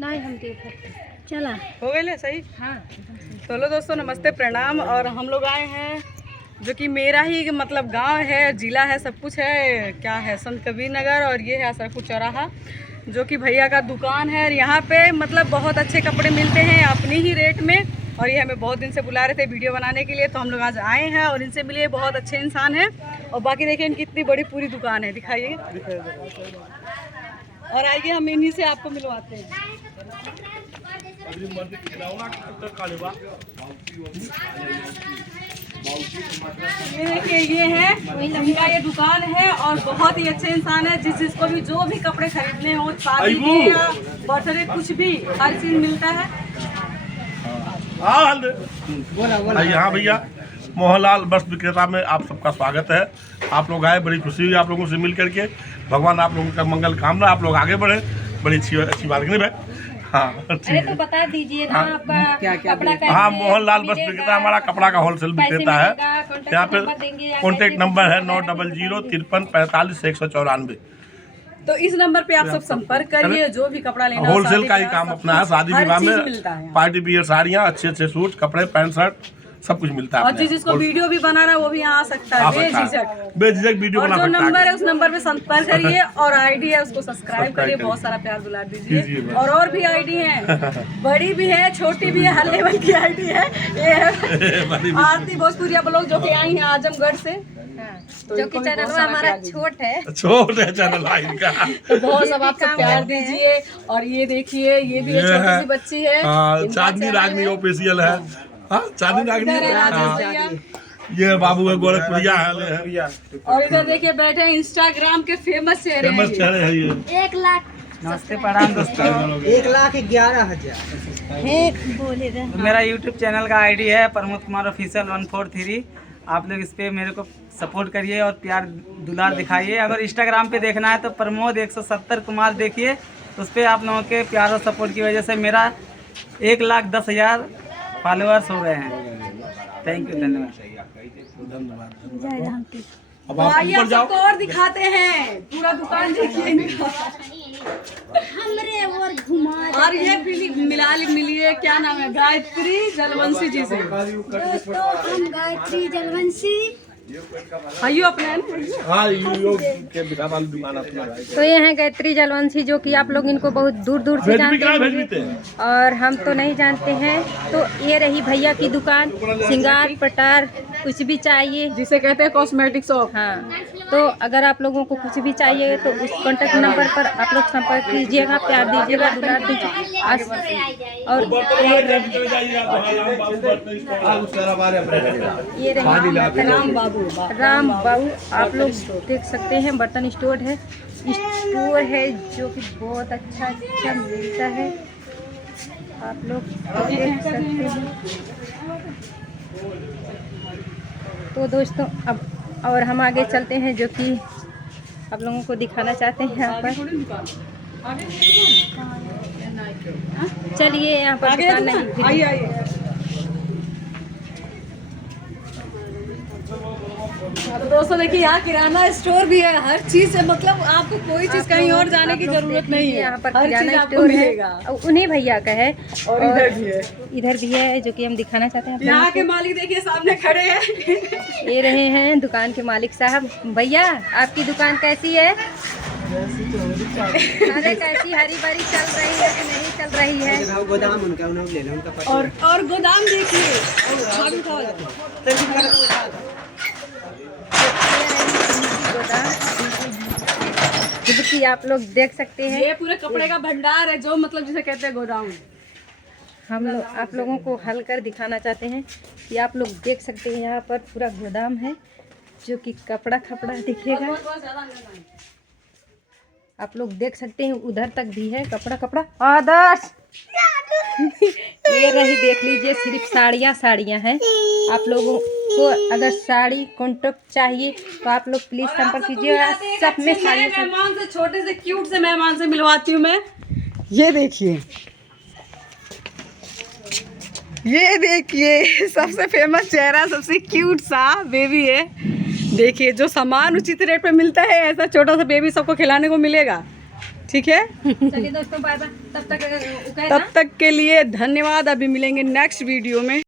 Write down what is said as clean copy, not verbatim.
नहीं हम चला हो गए ले सही। हाँ। चलो दोस्तों, नमस्ते प्रणाम। और हम लोग आए हैं जो कि मेरा ही मतलब गांव है, जिला है, सब कुछ है, क्या है, संत कबीर नगर। और ये है सरपुर चौराहा, जो कि भैया का दुकान है। और यहाँ पे मतलब बहुत अच्छे कपड़े मिलते हैं अपनी ही रेट में। और ये हमें बहुत दिन से बुला रहे थे वीडियो बनाने के लिए, तो हम लोग आज आए हैं और इनसे मिले। बहुत अच्छे इंसान हैं। और बाकी देखिए इनकी इतनी बड़ी पूरी दुकान है, दिखाइए। और आइए हम इन्हीं से आपको मिलवाते हैं। ये देखिए, ये है इनका ये दुकान है। और बहुत ही अच्छे इंसान है। जिसको भी जो भी कपड़े खरीदने हो, शादी के या बर्थडे, कुछ भी हर चीज मिलता है। हाँ भैया, मोहनलाल वस्त्र विक्रेता में आप सबका स्वागत है। आप लोग आए, बड़ी खुशी हुई आप लोगों से मिल करके। भगवान आप लोगों का मंगल कामना, आप लोग आगे बढ़े, बड़ी अच्छी बात नहीं भाई। हाँ अरे तो बता दीजिए ना आपका कपड़ा कैसे। हाँ, मोहनलाल वस्त्र विक्रेता हमारा कपड़ा का होलसेल विक्रेता है। यहाँ पे कॉन्टेक्ट नंबर है 90035345 तो इस नंबर पे आप सब संपर्क करिए, जो भी कपड़ा लेना। होलसेल का ही काम अपना है। शादी विवाह में पार्टी वियर साड़ियाँ, अच्छे सूट, कपड़े, पैंट शर्ट सब कुछ मिलता है। और जिसको वीडियो भी बनाना है वो भी यहाँ आ सकता है बेझिझक वीडियो बना सकता है। जो नंबर है उस नंबर पे संपर्क करिए। और आईडी है उसको सब्सक्राइब करिए, बहुत सारा प्यार दुलार दीजिए। और भी आईडी है, बड़ी भी है, छोटी भी है, हर लेवल की आईडी है। ये है आरती भोजपुरिया ब्लॉग, जो कि आई है आजमगढ़ से। जो कि चैनल हमारा छोट है चैनल इनका। तो बहुत सब आप सब प्यार दीजिए। और ये देखिए, ये भी छोटी सी बच्ची है, चांदनी रागनी ऑफिशियल है। हाँ, चांदनी रागनी। ये बाबू है, गोरखपुरिया है। और इधर देखिए बैठे इंस्टाग्राम के फेमस चेहरे है ये। 1 लाख। नमस्ते प्रणाम दोस्तों। 1,11,000। तो मेरा YouTube चैनल का आईडी है प्रमोद कुमार ऑफिशियल 143। आप लोग इस पे मेरे को सपोर्ट करिए और प्यार दुलार दिखाइए। अगर इंस्टाग्राम पे देखना है तो प्रमोद 170 कुमार देखिए। उस पर आप लोगों के प्यार और सपोर्ट की वजह से मेरा 1,10,000 फॉलोअर्स हो गए हैं। थैंक यू, धन्यवाद। अब आप ऊपर जाओ और दिखाते हैं पूरा दुकान देखिए। और ये मिलिए, क्या नाम है, गायत्री जलवंशी जी से। दोस्तों हम गायत्री जलवंशी। आइयो अपने तो ये हैं गायत्री जलवंशी, जो कि आप लोग इनको बहुत दूर दूर से जानते हैं और हम तो नहीं जानते हैं। तो ये रही भैया की दुकान, श्रृंगार पटार कुछ भी चाहिए, जिसे कहते हैं कॉस्मेटिक शॉप। हाँ, तो अगर आप लोगों को कुछ भी चाहिए तो उस कॉन्टेक्ट नंबर पर आप लोग संपर्क कीजिएगा, प्यार दीजिएगा, दुलार दीजिए। और ये रही राम बाबू, आप लोग देख सकते हैं, बर्तन स्टोर है, जो कि बहुत अच्छा मिलता है, आप लोग देख सकते हैं। तो दोस्तों अब और हम आगे चलते हैं, जो कि आप लोगों को दिखाना चाहते हैं। यहाँ पर चलिए, यहाँ पर दुकान नहीं, आइए। तो दोस्तों देखिए, यहाँ किराना स्टोर भी है, हर चीज है, मतलब आपको कोई चीज कहीं और जाने की जरूरत नहीं है। यहाँ पर हर किराना स्टोर है, उन्हीं भैया का है। और इधर भी है, जो कि हम दिखाना चाहते हैं। यहाँ के मालिक देखिए सामने खड़े हैं। ये रहे हैं दुकान के मालिक साहब। भैया आपकी दुकान कैसी है? अरे कैसी हरी भरी चल रही है कि नहीं चल रही है? गोदाम उनका और गोदाम देखिए, कि आप लोग देख सकते हैं, ये पूरे कपड़े का भंडार है, जो मतलब जिसे कहते हैं गोदाम। हम लोग आप लोगों को हल कर दिखाना चाहते हैं कि आप लोग देख सकते हैं, यहाँ पर पूरा गोदाम है, जो कि कपड़ा दिखेगा। आप लोग देख सकते हैं, उधर तक भी है कपड़ा आदर्श। ये रही, देख लीजिए, सिर्फ साड़ियाँ हैं। आप लोगों को अगर साड़ी कॉन्टेक्ट चाहिए तो आप लोग प्लीज संपर्क कीजिए। सब में साड़ियाँ, मेहमान से, छोटे से क्यूट से मेहमान से मिलवाती हूँ मैं। ये देखिए सबसे फेमस चेहरा, सबसे क्यूट सा बेबी है। देखिए, जो सामान उचित रेट पे मिलता है, ऐसा छोटा सा बेबी सबको खिलाने को मिलेगा। ठीक है, चलिए दोस्तों, बाय बाय। तब तक तब तक के लिए धन्यवाद। अभी मिलेंगे नेक्स्ट वीडियो में।